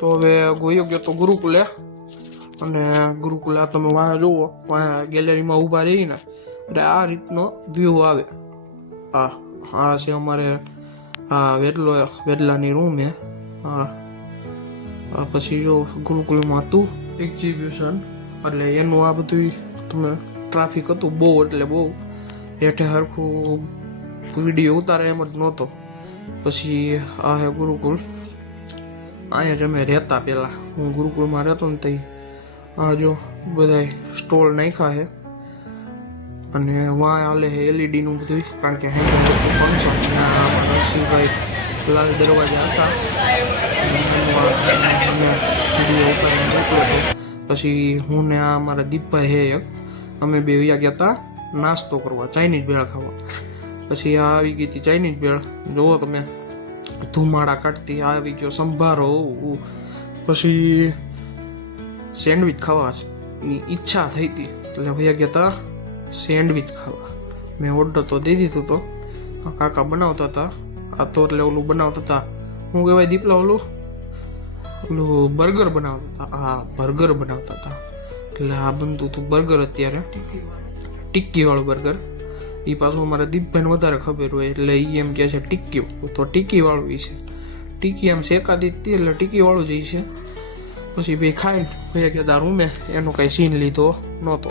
તો હવે ગોયો ગયો તો ગુરુકુલે, અને ગુરુકુલે તમે વાં જુઓ, વાં ગેલેરીમાં ઊભા રહીને એટલે આ રીતનો વ્યૂ આવે. આ છે અમારે આ વેડલાની રૂમ હે. પછી જો ગુરુકુલમાં હતું એક્ઝિબિશન, એટલે એનું આ બધું તમે ટ્રાફિક હતું બહુ, એટલે બહુ હેઠે હરખું વિડીયો ઉતારે એમ જ નહોતો. પછી આ હે ગુરુકુલ. અહીંયા જ અમે રહેતા પહેલાં, હું ગુરુકુલમાં રહેતો ને ત્યાં આ જો બધાય સ્ટોલ નાખ્યા છે, અને વાં હાલે છે એલઈડીનું બધું, કારણ કે ફંક્શન નરસિંહભાઈ લાલ દરવાજા હતા. વિડીયો ઉતારીને મોકલો હતો. પછી હું ને આ અમારા દીપભાઈ હે એક, અમે બે વયા ગયા હતા નાસ્તો કરવા, ચાઇનીઝ ભેળ ખાવા. પછી આ આવી ગઈ હતી ચાઇનીઝ ભેળ, જુઓ તમે ધુમાડા કાઢતી. આવી ગયો સંભારો. પછી સેન્ડવિચ ખાવાની ઈચ્છા થઈ હતી એટલે વયા ગયા હતા સેન્ડવિચ ખાવા. મેં ઓર્ડર તો દઈ દીધું તો કાકા બનાવતા હતા. આ તો એટલે ઓલું બનાવતા હતા, શું કહેવાય દીપલા, ઓલું બર્ગર બનાવતા હતા. હા, બર્ગર બનાવતા હતા. એટલે આ બનતું હતું બર્ગર અત્યારે, ટિક્કીવાળું બર્ગર. એ પાછું અમારે દીપભાઈને વધારે ખબર હોય, એટલે એ એમ કહે છે ટિક્કી, તો ટિક્કીવાળું છે. ટિક્કી એમ શેકાતી હતી એટલે ટિક્કીવાળું જ છે. પછી ભાઈ ખાઈને ભાઈ કહેતા રૂમે, એનો કાંઈ સીન લીધો નહોતો.